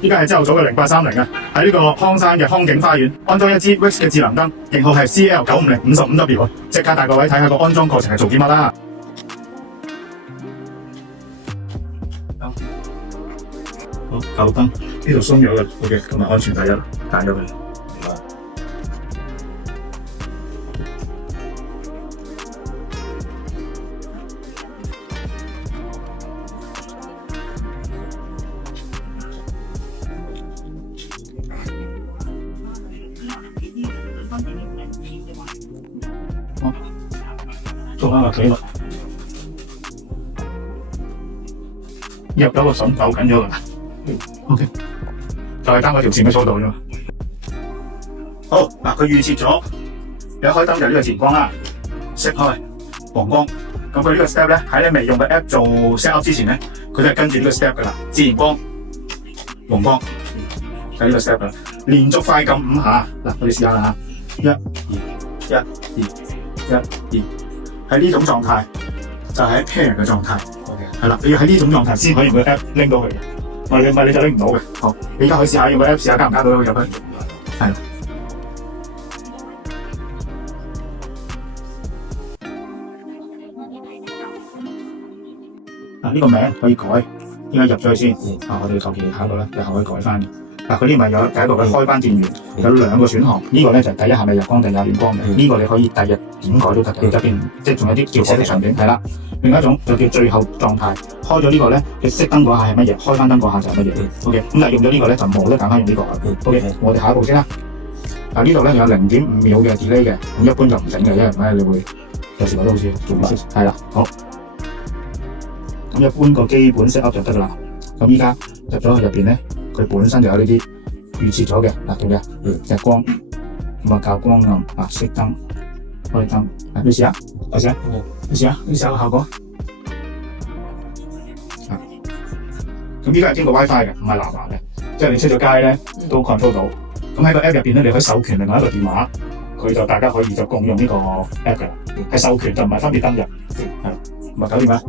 依家係朝頭早嘅0830啊，喺呢個康山嘅康景花園安裝一支 Wix 嘅智能燈，型號係 CL95055W 啊！即刻帶各位睇下個安裝過程係做啲乜啦。好，校燈呢度鬆咗嘅，好嘅，咁啊安全第一，揀咗佢。好，做翻個記錄，入咗個筍走緊咗㗎啦。OK， 就係單嗰條線嘅速度啫嘛。好，嗱，佢預設咗，一開燈就呢個前光啦，熄開黃光。咁佢呢個 step 咧，喺你未用嘅 app 做 set up 之前咧，佢就係跟住呢個 step 噶啦，自然光、黃光，就係呢個 step 啦。連續快撳5下，嗱，我哋試下啦嚇，1、2、1、2、1、2，喺呢種狀態就係喺 pair 嘅狀態，係啦，你要喺呢種狀態先可以用個 app 拎到佢嘅。唔係你就拎唔到嘅。好，你而家可以試下用個 app 試下加唔加到佢入去。係啦。嗱，呢個名可以改，應該入咗去先。我哋求其下一個咧，日後可以改翻嘅。嗱，佢呢咪有第一個嘅開關電源，有2個選項。呢個咧就係第一下咪日光定廿點光嘅。呢個你可以第日點改都得嘅。入邊即係仲有啲叫寫嘅場景係啦。另一種就叫最後狀態，開咗呢個咧，你熄燈嗰下係乜嘢？開翻燈嗰下就係乜嘢？OK， 咁但係用咗呢個咧就冇得揀翻用呢個。OK， 我哋下一步先啦。嗱，呢度咧有0.5秒嘅 delay 嘅，咁一般就唔整嘅，因為咧你會有時覺得好似做唔切。係啦，好。咁一般個基本 set up 就得噶啦。咁依家入咗去入邊咧，佢本身就有呢啲預設咗嘅，嗱到嘅日光，咁啊較光暗，熄燈。開燈，你試下，你試下，你試下，你試下個效果。咁依家係經過 WiFi 嘅，唔係藍牙嘅，即係你出咗街咧都 control 到。咁喺個 app 入邊咧，你可以授權另外一個電話，佢就大家可以就共用呢個 app 嘅，係授權就唔係分別登入，係，咁啊搞掂啦。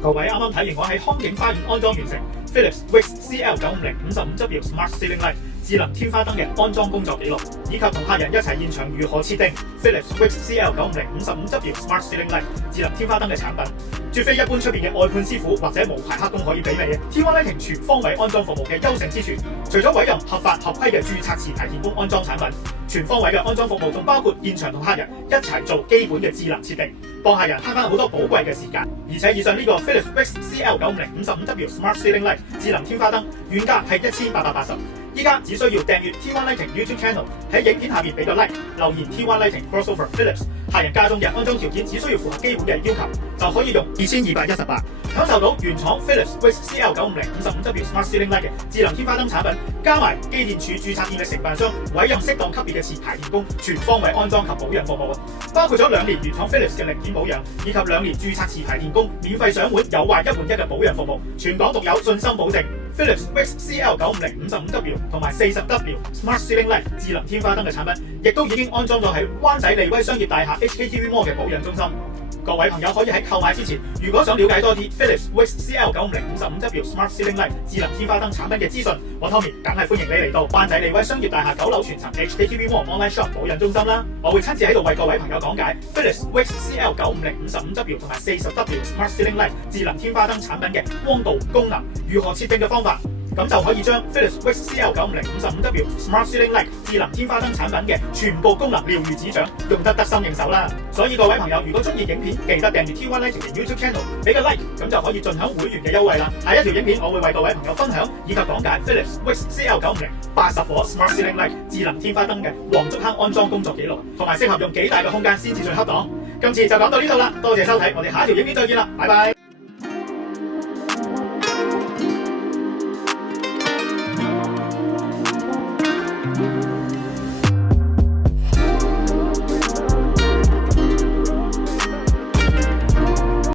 各位啱啱睇完我喺康景花園安裝完成 Philips Wix CL95055W Smart Ceiling Light 智能天花燈嘅安裝工作記錄，以及同客人一齊現場如何設定 Philips Wix CL95055W Smart Ceiling Light 智能天花燈嘅產品，絕非一般出邊嘅外判師傅或者無牌黑工可以媲美嘅。T1 Lighting 全方位安裝服務嘅優勝之處，除咗委任合法合規嘅註冊持牌電工安裝產品，全方位嘅安裝服務仲包括現場同客人一齊做基本嘅智能設定，幫客人慳翻好多寶貴嘅時間。而且以上呢個 Philips Wix CL95055W Smart Ceiling Light 智能天花燈原價係1880，依家只需要訂閱 T1 Lighting YouTube Channel， 喺影片下面俾個 like， 留言 T1 Lighting Crossover Philips， 客人家中嘅安裝條件只需要符合基本嘅要求，就可以用2218享受到原廠 Philips Wix CL95055W Smart Ceiling Light 嘅智能天花燈產品，加埋機電署註冊店嘅承辦商委任適當級別嘅持牌電工，全方位安裝及保養服務，包括咗2年原廠 Philips 嘅零件保養，以及2年註冊持牌電工免費上門有壞1換1嘅保養服務，全港獨有，信心保證。Philips Wix CL95055W 同埋40W Smart Ceiling Light 智能天花燈嘅產品，亦都已經安裝咗喺灣仔利威商業大廈 HKTV Mall 嘅保養中心。各位朋友可以喺購買之前，如果想了解多啲 Philips Wix CL95055W Smart Ceiling Light 智能天花燈產品嘅資訊，我 Tommy 梗係歡迎你嚟到灣仔利威商業大廈9樓全層 HKTV Mall Online Shop 保養中心啦。我會親自喺度為各位朋友講解 Philips Wix CL95055W 同埋40W Smart Ceiling Light 智能天花燈產品嘅光度、功能、如何設定嘅方法。咁就可以將 Philips Wix CL95055W Smart Ceiling Light 智能天花燈產品嘅全部功能了如指掌，用得心應手啦。所以各位朋友，如果中意影片，記得訂閱 T1 Lighting 嘅 YouTube Channel， 俾個 like， 咁就可以盡享會員嘅優惠啦。下一條影片我會為各位朋友分享以及講解 Philips Wix CL950 80火 Smart Ceiling Light 智能天花燈嘅黃竹坑安裝工作記錄，同埋適合用幾大嘅空間先至最恰當。今次就講到呢度啦，多謝收睇，我哋下一條影片再見啦，拜拜。